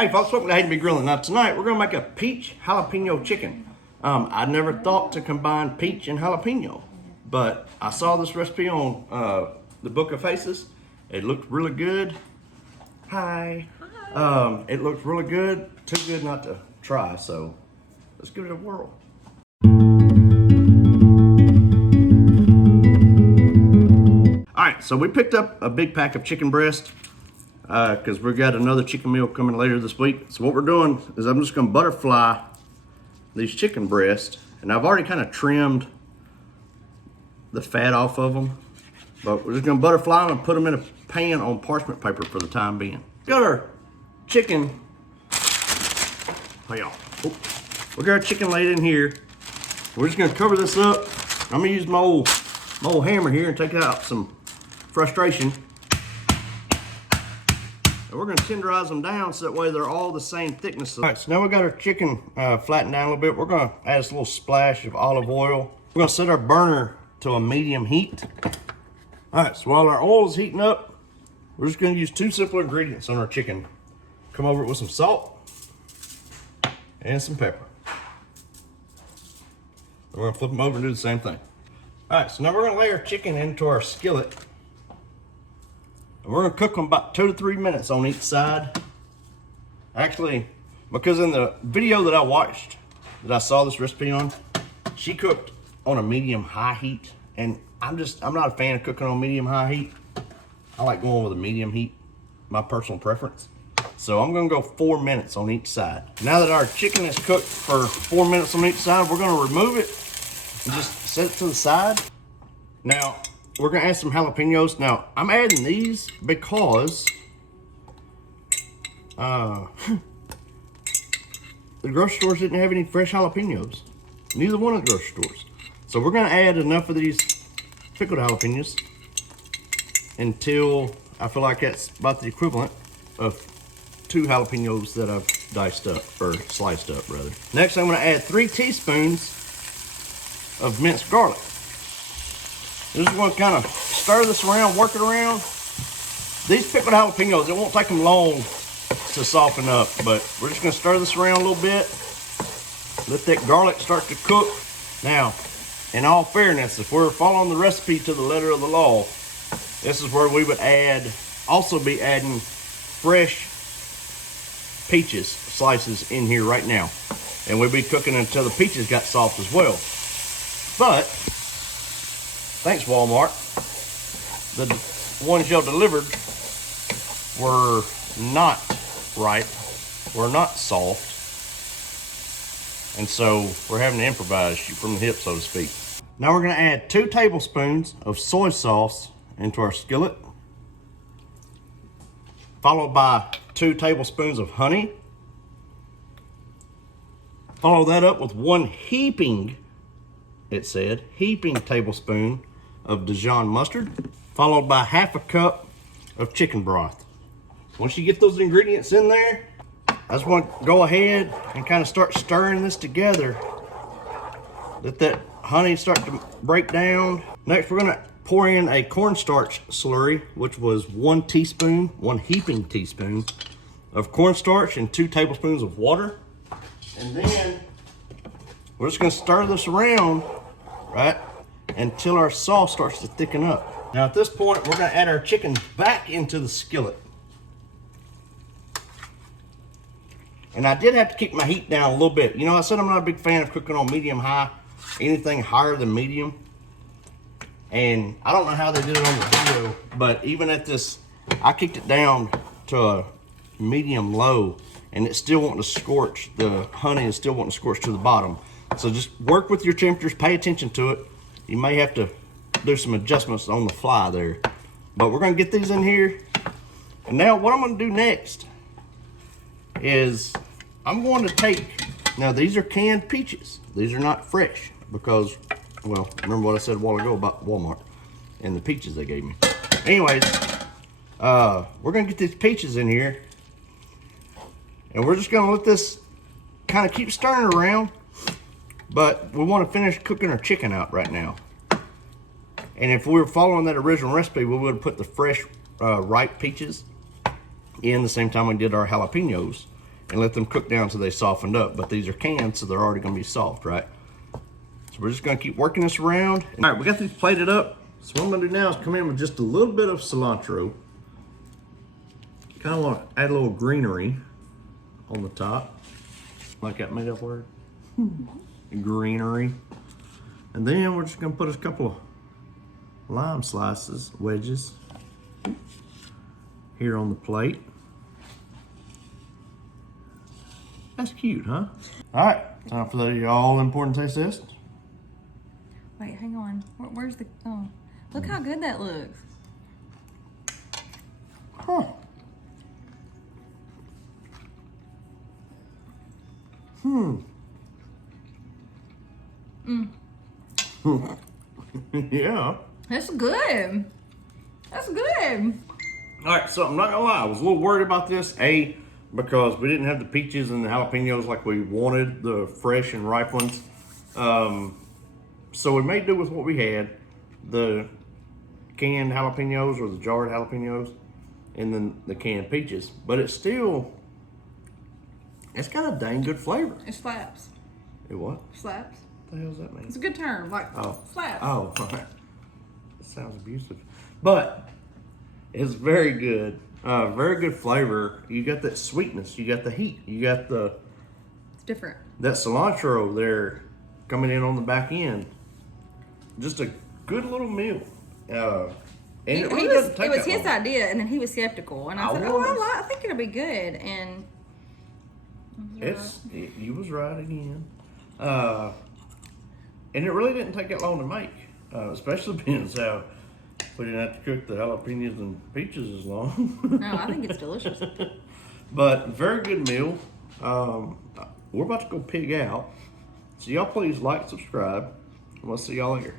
Hey folks, welcome to Hayden Be Grilling. Now tonight we're gonna make a peach jalapeno chicken. I never thought to combine peach and jalapeno, but I saw this recipe on the Book of Faces. It looked really good. Hi. It looked really good. Too good not to try, so let's give it a whirl. All right, so we picked up a big pack of chicken breast because we've got another chicken meal coming later this week. So what we're doing is I'm just gonna butterfly these chicken breasts, and I've already kind of trimmed the fat off of them, but we're just gonna butterfly them and put them in a pan on parchment paper for the time being. Got our chicken, we got our chicken laid in here. We're just gonna cover this up. I'm gonna use my old hammer here and take out some frustration. And we're gonna tenderize them down so that way they're all the same thickness. All right, so now we got our chicken flattened down a little bit. We're gonna add this little splash of olive oil. We're gonna set our burner to a medium heat. All right, so while our oil is heating up, we're just gonna use two simple ingredients on our chicken. Come over it with some salt and some pepper. We're gonna flip them over and do the same thing. All right, so now we're gonna lay our chicken into our skillet. And we're gonna cook them about 2 to 3 minutes on each side. Actually, because in the video that I watched, that I saw this recipe on, she cooked on a medium-high heat. And I'm not a fan of cooking on medium-high heat. I like going with a medium heat, my personal preference. So I'm gonna go 4 minutes on each side. Now that our chicken is cooked for 4 minutes on each side, we're gonna remove it and just set it to the side. Now, we're gonna add some jalapenos. Now, I'm adding these because the grocery stores didn't have any fresh jalapenos. Neither one of the grocery stores. So we're gonna add enough of these pickled jalapenos until I feel like that's about the equivalent of 2 jalapenos that I've diced up, or sliced up rather. Next, I'm gonna add 3 teaspoons of minced garlic. Just want to kind of stir this around, work it around. These pickled jalapenos, it won't take them long to soften up, but we're just going to stir this around a little bit. Let that garlic start to cook. Now, in all fairness, if we're following the recipe to the letter of the law, this is where we would also be adding fresh peaches slices in here right now. And we'll be cooking until the peaches got soft as well. But thanks, Walmart. The ones y'all delivered were not ripe, were not soft, and so we're having to improvise, shoot from the hip, so to speak. Now we're going to add 2 tablespoons of soy sauce into our skillet, followed by 2 tablespoons of honey. Follow that up with 1 heaping tablespoon of Dijon mustard, followed by 1/2 cup of chicken broth. Once you get those ingredients in there, I just want to go ahead and kind of start stirring this together. Let that honey start to break down. Next, we're going to pour in a cornstarch slurry, which was 1 heaping teaspoon of cornstarch and 2 tablespoons of water. And then we're just going to stir this around, right, until our sauce starts to thicken up. Now at this point, we're gonna add our chicken back into the skillet. And I did have to keep my heat down a little bit. You know, I said I'm not a big fan of cooking on medium-high, anything higher than medium. And I don't know how they did it on the video, but even at this, I kicked it down to a medium-low, and it's still wanting to scorch, the honey is still wanting to scorch to the bottom. So just work with your temperatures, pay attention to it. You may have to do some adjustments on the fly there. But we're gonna get these in here. And now what I'm gonna do next is I'm going to take, now these are canned peaches. These are not fresh because, well, remember what I said a while ago about Walmart and the peaches they gave me. Anyways, we're gonna get these peaches in here, and we're just gonna let this kind of keep stirring around. But we want to finish cooking our chicken out right now. And if we were following that original recipe, we would have put the fresh ripe peaches in the same time we did our jalapenos. and let them cook down so they softened up. But these are canned, so they're already gonna be soft, right? So we're just gonna keep working this around. All right, we got these plated up. So what I'm gonna do now is come in with just a little bit of cilantro. Kind of want to add a little greenery on the top. Like that made up word? Greenery. And then we're just gonna put a couple of lime slices, wedges, here on the plate. That's cute, huh? All right, time for the all-important taste test. Wait, hang on. Where's the, oh, look how good that looks. Huh. Yeah. That's good. That's good. All right, so I'm not gonna lie, I was a little worried about this. A, because we didn't have the peaches and the jalapenos like we wanted, the fresh and ripe ones. So we made do with what we had, the canned jalapenos or the jarred jalapenos, and then the canned peaches. But it's still, it's got a dang good flavor. It slaps. It what? Slaps. What the hell does that mean? It's a good term, like slaps. Oh, all right. That sounds abusive. But it's very good. Very good flavor. You got that sweetness. You got the heat. You got the... It's different. That cilantro there coming in on the back end. Just a good little meal. And it really doesn't take it was that his long. idea, and then he was skeptical. And I said, I think it'll be good. And You was right again. And it really didn't take that long to make. Especially being so we didn't have to cook the jalapenos and peaches as long. No, I think it's delicious. But very good meal. We're about to go pig out. So y'all please like, subscribe, and we'll see y'all later.